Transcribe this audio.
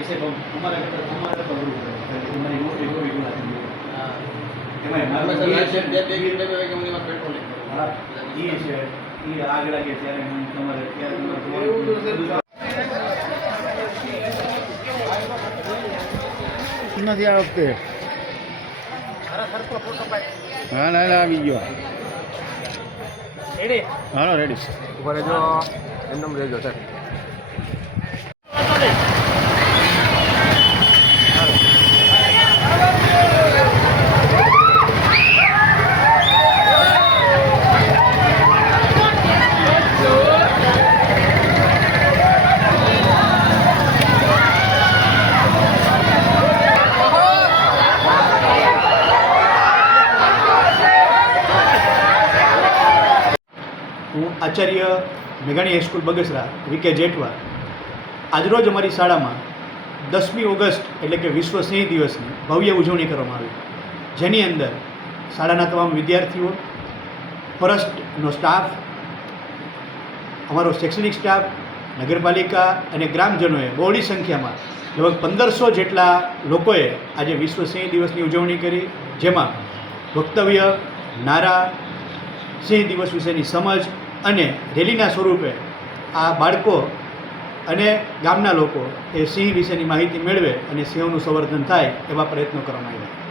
કે સાહેબ અમારા તમારા નોકરી મારું બે હા, છે. આગ લાગે ત્યારે હું તમારે ત્યારે નથી આ વખતે? હા ના ના આવી ગયો. હા રેડી ઉપર જો એમનેમ રહેજો સર હું આચાર્ય મેઘાણી high school Bagasara V K Jethwa આજરોજ અમારી શાળામાં દસમી ઓગસ્ટ એટલે કે વિશ્વ સિંહ દિવસની ભવ્ય ઉજવણી કરવામાં આવી. જેની અંદર શાળાના તમામ વિદ્યાર્થીઓ, ફોરેસ્ટનો સ્ટાફ અમારો શૈક્ષણિક સ્ટાફ નગરપાલિકા અને ગ્રામજનોએ બહોળી સંખ્યામાં લગભગ પંદરસો જેટલા લોકોએ આજે વિશ્વ સિંહ દિવસની ઉજવણી કરી, જેમાં વક્તવ્ય, નારા, સિંહ દિવસ વિશેની સમજ અને રેલીના સ્વરૂપે આ બાળકો અને ગામના લોકો એ સિંહ વિશેની માહિતી મેળવે અને સિંહોનું સંવર્ધન થાય એવા પ્રયત્નો કરવામાં આવ્યા.